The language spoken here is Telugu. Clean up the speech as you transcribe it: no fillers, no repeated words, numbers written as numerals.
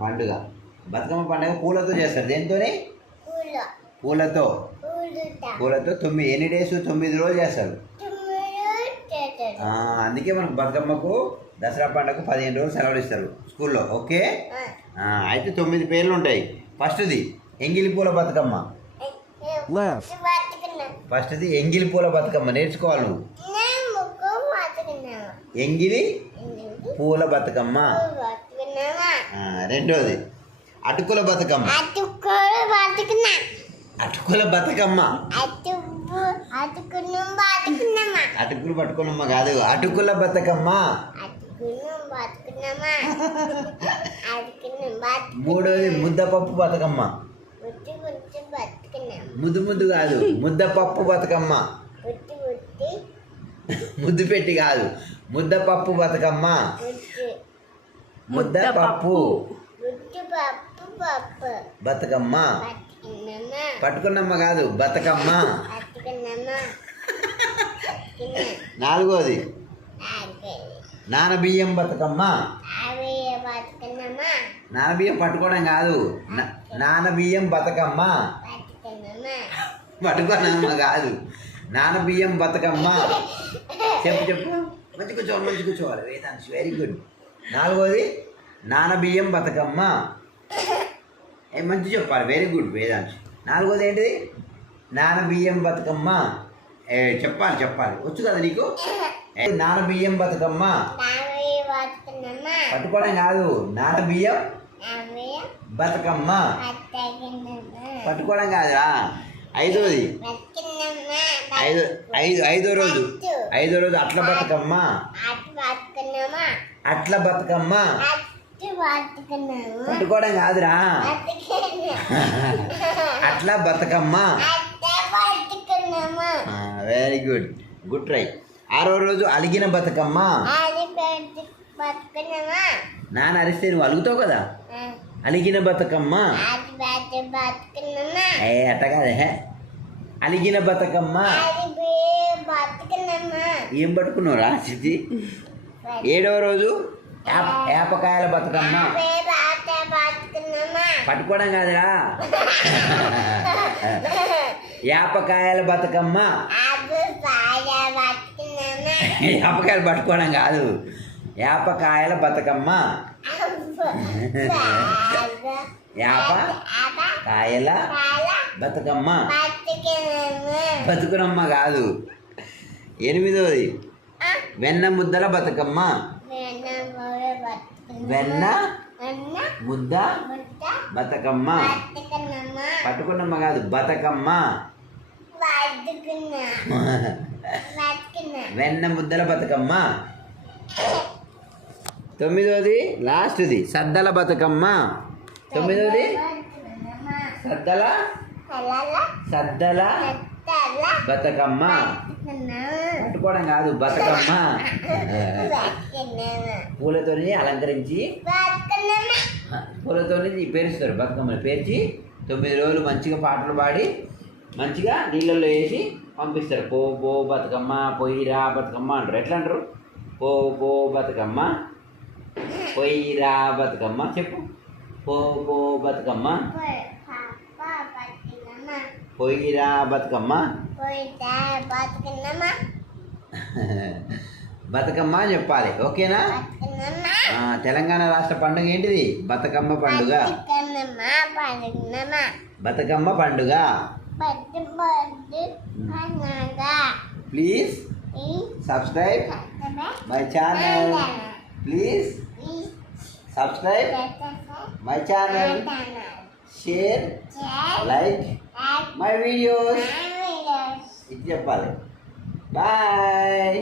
పండుగ బతుకమ్మ పండుగ పూలతో చేస్తారు. దేంతోనే? పూలతో. ఎన్ని డేస్? 9 రోజులు చేస్తారు. అందుకే మనకు బతుకమ్మకు దసరా పండుగకు 15 రోజులు సెలవులు ఇస్తారు స్కూల్లో. ఓకే, అయితే 9 పేర్లు ఉంటాయి. ఫస్ట్ది ఎంగిలి పూల బతుకమ్మ. ఫస్ట్ది ఎంగిలి పూల బతుకమ్మ నేర్చుకోవాలి నువ్వు. ఎంగిలి పూల బతుకమ్మ. రెండోది అటుకుల బతుకమ్మ. అటుకుల బతుకమ్మ. అటుకులు పట్టుకున్నమ్మ కాదు, అటుకుల బతుకమ్మ. మూడోది ముద్దపప్పు బతుకమ్మ. ముద్దు కాదు, ముద్దపప్పు బతుకమ్మ. ముద్దు పెట్టి కాదు, ముద్దపప్పు బతుకమ్మ. ముద్దపప్పు బతుకమ్మ. పట్టుకున్నమ్మ కాదు, బతుకమ్మ. నాలుగోది నానబియ్యం బతుకమ్మ. నానబియ్యం పట్టుకోవడం కాదు, నానబియ్యం బతుకమ్మ. పట్టుకోనమ్మ కాదు, నానబియ్యం బతుకమ్మ. చెప్పు మంచి కూర్చోవాలి వేదాంశ్. Very good. నాలుగోది నానబియ్యం బతుకమ్మ. మంచి చెప్పాలి. Very good Vedansh. నాలుగోది ఏంటిది? నానబియ్యం బతుకమ్మ. చెప్పాలి వచ్చు కదా నీకు. నానబియ్యం బతుకమ్మ. పట్టుకోవడం కాదు, నానబియ్యం బతుకమ్మ. పట్టుకోవడం కాదురా. ఐదోది ఐదో రోజు అట్ల బతుకమ్మ. అట్ల బతుకమ్మ. పట్టుకోవడం కాదురా, అట్ల Bathukamma. Very good, good try. ఆరో రోజు అలిగిన బతుకమ్మ. నాన్న అరిస్తే నువ్వు అలుగుతావు కదా, అలిగిన బతుకమ్మ. అట్ట కాదే, అలిగిన బతుకమ్మ. ఏం పట్టుకున్నావురా సిద్ధి? ఏడవ రోజు ఏపకాయల బతుకమ్మ. పట్టుకోవడం కాదురా, ఏపకాయల బతుకమ్మ. ఏపకాయలు పట్టుకోవడం కాదు, ఏపకాయల బతుకమ్మ. ఏపకాయల బతుకమ్మ. బతుకునమ్మ కాదు. ఎనిమిదోది వెన్న ముద్దల బతుకమ్మ. వెన్న ముద్ద బతుకమ్మ. పట్టుకున్నమ్మ కాదు, బతుకమ్మ. వెన్న ముద్దల బతుకమ్మ. తొమ్మిదోది లాస్ట్ది సద్దల బతుకమ్మ. తొమ్మిదోది సద్దల బతుకమ్మ. పట్టుకోవడం కాదు, బతుకమ్మ. పూలతో అలంకరించి పూలతో పేరుస్తారు బతుకమ్మని. పేర్చి 9 రోజులు మంచిగా పాటలు పాడి మంచిగా నీళ్ళల్లో వేసి పంపిస్తారు. పో బతుకమ్మ, పొయ్యిరా బతుకమ్మ అంటారు. ఎట్లా అంటారు? పో బతుకమ్మ, పొయ్యిరా బతుకమ్మ. చెప్పు. పో బతుకమ్మ, పొయ్యిరా బతుకమ్మ. బతుకమ్మ అని చెప్పాలి. ఓకేనా? తెలంగాణ రాష్ట్ర పండుగ ఏంటిది? బతుకమ్మ పండుగ. బతుకమ్మ పండుగ. Please subscribe my channel. Please subscribe my channel. Share, like my videos. ఇది చెప్పాలి. బాయ్.